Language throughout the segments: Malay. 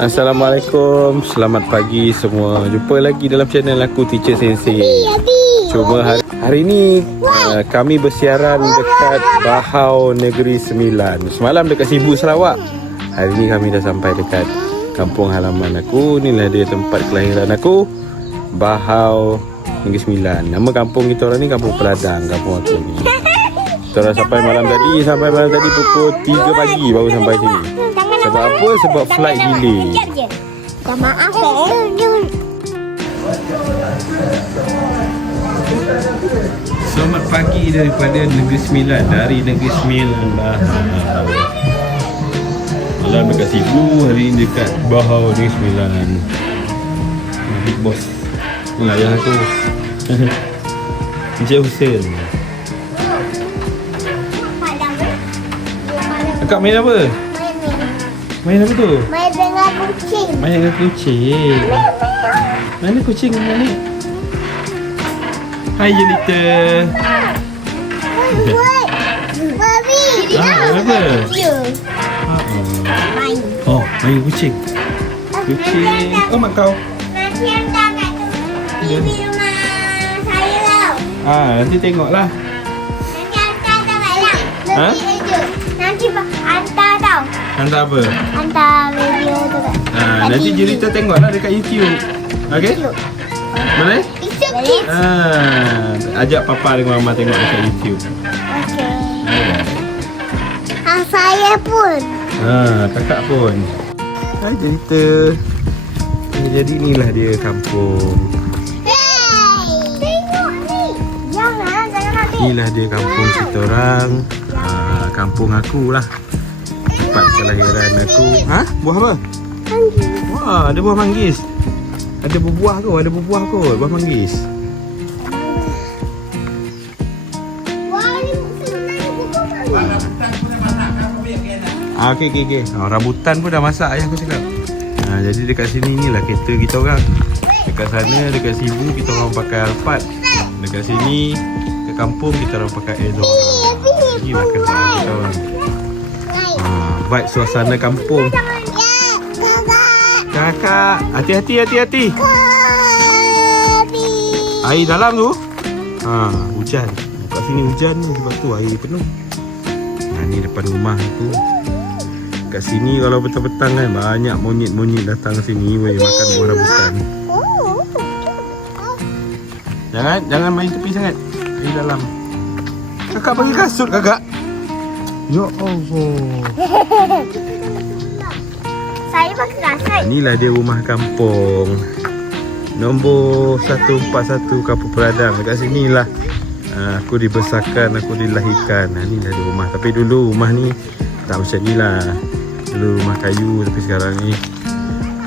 Assalamualaikum. Selamat pagi semua. Jumpa lagi dalam channel aku Teacher Sensei Cuma hari, hari ni uh, Kami bersiaran dekat Bahau Negeri Sembilan. Semalam dekat Sibu Sarawak. Hari ni kami dah sampai dekat Kampung halaman aku. Inilah dia tempat kelahiran aku. Bahau Negeri Sembilan. Nama kampung kita orang ni Kampung Peladang Kampung aku ni. Kita orang sampai malam tadi Sampai malam tadi pukul 3 pagi Baru sampai sini Sebab apa? Sebab flight delay. Minta maaf eh. Selamat pagi daripada Negeri Sembilan Dari Negeri Sembilan. Malam dekat Sibu Hari ni dekat Bahau Negeri Sembilan. Big Boss. Inilah ayah aku Encik Hussein. Kakak main apa? Main apa tu? Main dengan kucing. Main dengan kucing Mana kucing mana? Hai Jelita Woi, Mami. Ah, apa? Oh, main kucing. Kucing. Oh, mak kau. Nanti hantar kat tu. TV rumah saya tau. Ah, nanti tengoklah. Nanti hantar tau kat dalam. Ha? Hantar. Hantar apa? Hantar video tu kat. Ah, nanti Jelita tengoklah dekat YouTube. Okey? Boleh? Itu kids. Ah, ajak papa dengan mama tengok dekat YouTube. Okey. Ah, Ah, saya pun. Ah, kakak pun. Hai Jelita. Eh, jadi inilah dia kampung. Inilah dia kampung kita orang. Ah, kampung aku lah. Kelahiran aku. Ha? Buah apa? Wah, ada buah manggis. Ada berbuah kot, ada berbuah kot. Buah manggis. Ah, okey, okey, okey. Ah, rambutan pun dah masak ayah aku cakap. Ah, jadi dekat sini ni lah kereta kita orang. Dekat sana, dekat Sibu kita orang pakai Alphard. Dekat sini, ke kampung kita orang pakai Eldora. Inilah kendaraan kita orang. Vibe suasana kampung. Kakak. Hati-hati, hati-hati. Air dalam tu ha, Hujan Kat sini hujan Sebab tu air penuh ha, Ni depan rumah aku Kat sini kalau petang-petang kan Banyak monyet-monyet datang sini Boleh makan buah rambutan. Jangan Jangan main tepi sangat Air dalam Kakak bagi kasut kakak Ya Allah. Saya pakai kasut. Inilah dia rumah kampung. Nombor 141 Kampung Peradang. Dekat sini lah. Ha, Aku dibesarkan Aku dilahirkan. Ha, Inilah dia rumah. Tapi dulu rumah ni Tak macam ni lah. Dulu rumah kayu Tapi sekarang ni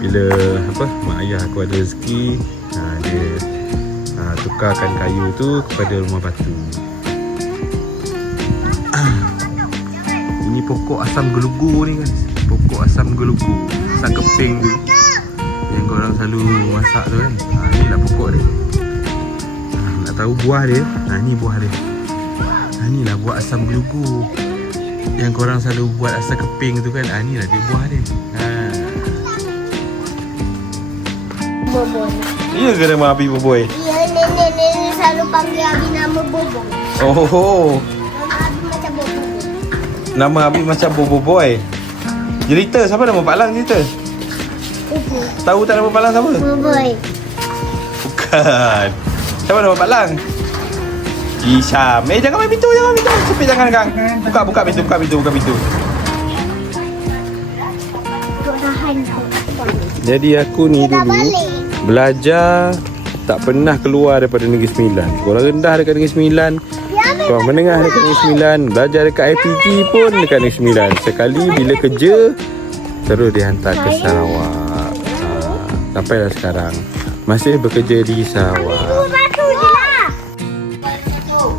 Bila Apa Mak ayah aku ada rezeki ha, Dia ha, Tukarkan kayu tu Kepada rumah batu Ini pokok asam gelugu ni kan Pokok asam gelugu Asam keping tu. Yang korang selalu masak tu kan. Ha, Ni lah pokok dia. Ha, Nak tahu buah dia? Ha, Ni buah dia. Ha, Ni lah buah asam gelugu Yang korang selalu buat asam keping tu kan. Ha, Ni lah dia buah dia. Ha. Ya ke nama Abi Boboy? Ya, nenek-nenek selalu panggil Abi nama Bobon. Oh, nama Abi macam Bobo Boy Jelita, siapa nama Pak Lang Jelita? Itu. Tahu tak nama Pak Lang siapa? Boboy. Bukan Siapa nama Pak Lang? Isham Eh jangan main pintu Jangan main pintu Cepet jangan kang Buka buka pintu Buka pintu Buka pintu. Jadi aku ni Kita dulu balik. Belajar Tak pernah keluar daripada Negeri Sembilan Sekolah rendah dekat Negeri Sembilan Sekolah menengah dekat Negeri Sembilan. Belajar dekat IPG pun dekat Negeri Sembilan. Sekali bila kerja Terus dihantar ke Sarawak. Ha, Sampailah sekarang. Masih bekerja di Sarawak.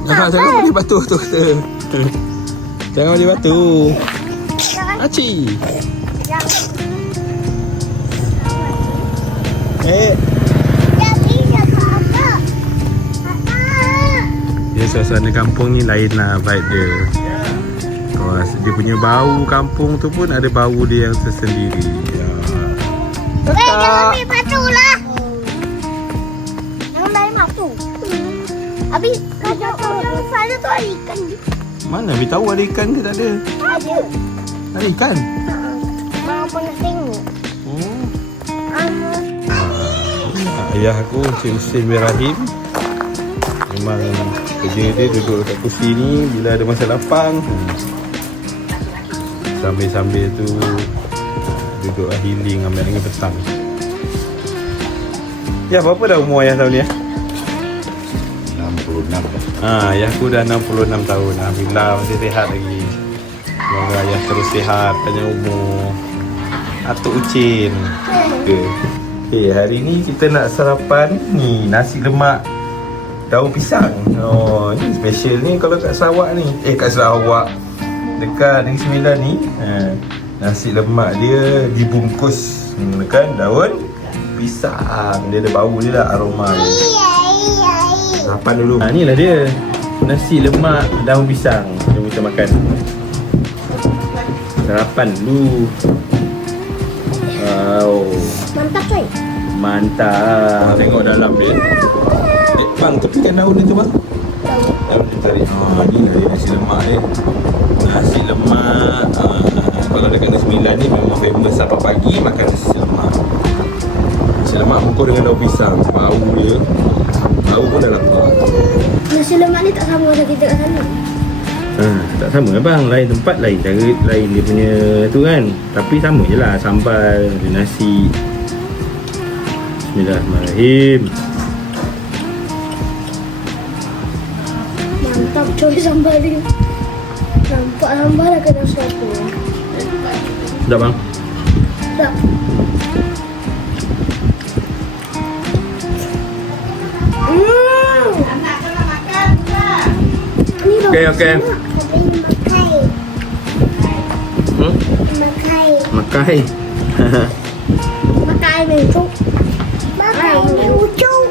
Jangan, jangan beli batu tu kata. Jangan beli batu. Aci. Eh Dia suasana kampung ni lain lah vibe dia Kau rasa dia punya bau kampung tu pun ada bau dia yang tersendiri ya. Eh, jangan ambil batu lah. Jangan batu. Habis kalau kalau sana tu ada ikan. Mana Abi tahu ada ikan ke tak ada? Ada. Ada ikan? Mau pernah tengok. Oh. Ah, Ayah aku Encik Hussein bin Rahim Memang kerja dia duduk dekat kursi ni Bila ada masa lapang Sambil-sambil tu Duduk lah healing ambil angin petang. Ya berapa dah umur ayah tahun ni ya? 66 Ha, ayah aku dah 66 tahun. Alhamdulillah masih sihat lagi. Semoga ayah terus sihat Panjang umur. Atuk Ucin. Okay. okay, hari ni kita nak sarapan ni Nasi lemak daun pisang. Oh, ni special ni kalau kat Sarawak ni. Eh, kat Sarawak. Dekat Negeri Sembilan ni ha, Nasi lemak dia dibungkus hmm, Kan daun pisang. Dia ada bau dia lah aroma dia. Sarapan dulu. Ha, Inilah dia. Nasi lemak daun pisang. Jom kita makan. Sarapan dulu. Wow. Mantap coy. Mantap. Tengok dalam dia. Eh bang tepikan daun dia tu bang? Daun dia tarik. Haa ni lah dia nasi lemak dia. Nasi lemak uh, Kalau dekat Negeri Sembilan ni memang famous Apa pagi makan nasi lemak. Nasi lemak mengkor dengan daun pisang. Bau dia. Bau pun dah lapar. Nasi lemak ni tak sama macam kita kat sana. Ha, tak sama bang, lain tempat lain cara lain dia punya tu kan. Tapi sama je lah sambal, nasi. Bismillahirrahmanirrahim. Mantap coy sambal dia. Nampak sambal dah kena suatu. Sedap bang. Tak. Hmm. Ni Okey, okey. Makai. Hmm? Makai. Makai. Makai mencuk. Makai mencuk.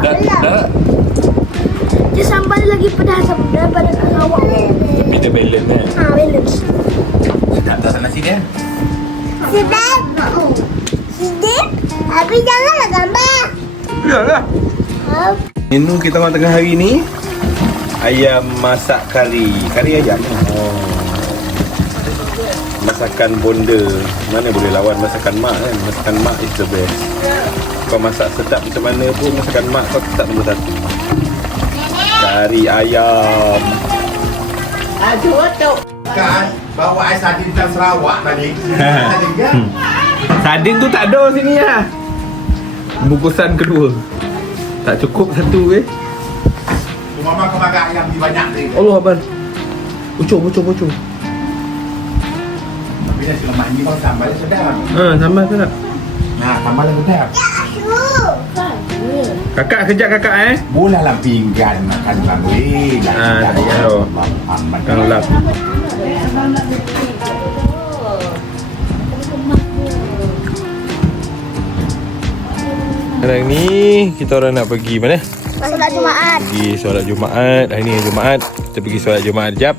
Dia sambal dia lagi pedas daripada kat Sarawak. Tapi dia balance kan. Ha, balance. Sedap tak sana sini eh? Sedap. Sedap. Tapi janganlah gambar. Biarlah. Menu kita makan tengah hari ni Ayam masak kari Kari ayam oh. Masakan bonda Mana boleh lawan masakan mak kan Masakan mak is the best Kau masak sedap macam mana pun Masakan mak kau tetap nombor satu Kari ayam Kan bawa ais sardin dari Sarawak tadi. Sardin kan? Sardin tu tak ada sini lah Bungkusan kedua Tak cukup satu eh Tu mama kau makan ayam lebih banyak tadi. Allah abang Pucuk pucuk pucuk Tapi nasi lemak ni bang sambal sedap. Ha sambal tu tak Nah, sambal sedap. Kakak kejap kakak eh Bola lah pinggan makan bang weh. Ah, tau. Kang lap Sekarang ni kita orang nak pergi mana? Solat Jumaat. Pergi solat Jumaat. Hari ni Jumaat. Kita pergi solat Jumaat jap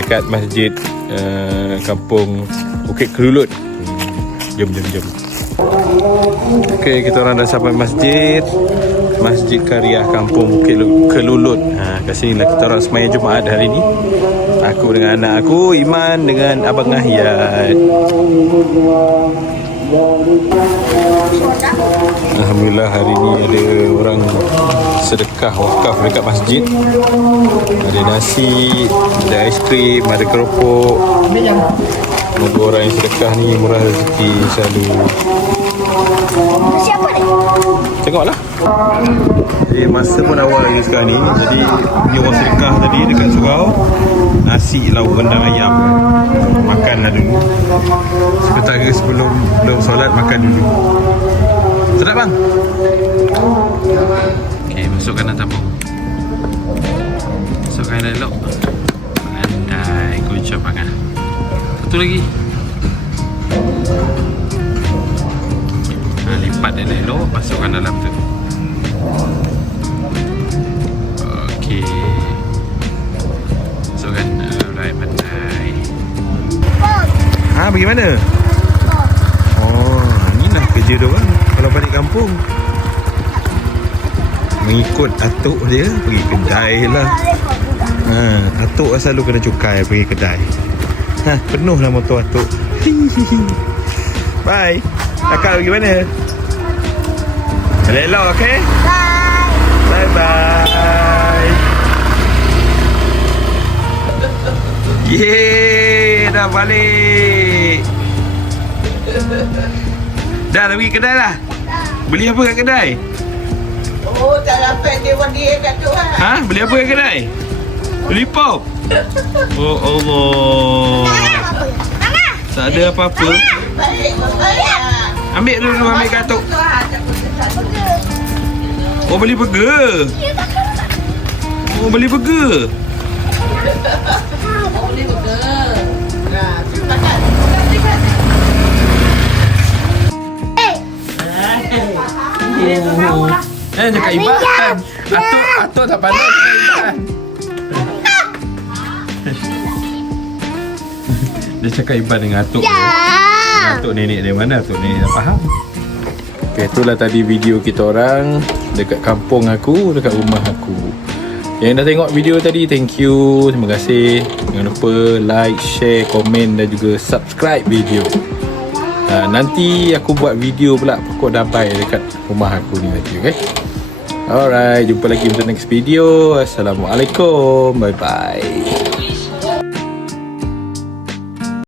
dekat masjid uh, kampung Bukit Kelulut. Hmm, Jom jom jom. Okey, kita orang dah sampai masjid. Masjid Karyah Kampung Kelulut. Ha, kat sini lah kita orang semaya Jumaat hari ni. Aku dengan anak aku, Iman dengan Abang Ahyat. Alhamdulillah hari ni ada orang sedekah wakaf dekat masjid. Ada nasi, ada aiskrim, ada keropok. Semoga orang yang sedekah ni murah rezeki selalu. Siapa ni? Tengoklah. Jadi masa pun awal lagi sekarang ni. Jadi ni orang sedekah tadi dekat surau. Nasi lauk rendang ayam. Makanlah dulu. Sementara sebelum belum solat makan dulu. Sedap bang? Okey, masukkan dalam tabung. Masukkan dalam elok. Andai kuncap bang. Satu lagi. Ha, lipat dia elok, masukkan dalam tu. Okey. Masukkan alright pandai. Ha, bagaimana? Oh, ni lah kerja dia orang kalau balik kampung. Mengikut atuk dia pergi kedai lah. Ha, atuk selalu kena cukai pergi kedai. Ha, penuh lah motor atuk. Bye. Kakak pergi mana? Elok, okey? Bye. Bye-bye. Yeay, dah balik. Dah dah pergi kedai lah. Beli apa kat kedai? Oh, tak dapat dia dia kat tu lah. Ha? Beli apa kat kedai? Beli pop. Oh Allah. Tak ada apa-apa. Baik, baik. Ambil dulu ambil katuk. Tak. Oh beli burger. Oh beli burger. Nah, makan. Oh. Eh cakap ibat kan. Atuk atuk tak pandai cakap ibat. Dia cakap ibat dengan atuk dia. Atuk nenek dia mana atuk nenek tak faham. Okay, itulah tadi video kita orang dekat kampung aku, dekat rumah aku. Yang dah tengok video tadi, thank you. Terima kasih. Jangan lupa like, share, komen dan juga subscribe video. Uh, nanti aku buat video pula pokok dabai dekat rumah aku ni nanti, okay? Alright, jumpa lagi untuk next video. Assalamualaikum. Bye-bye.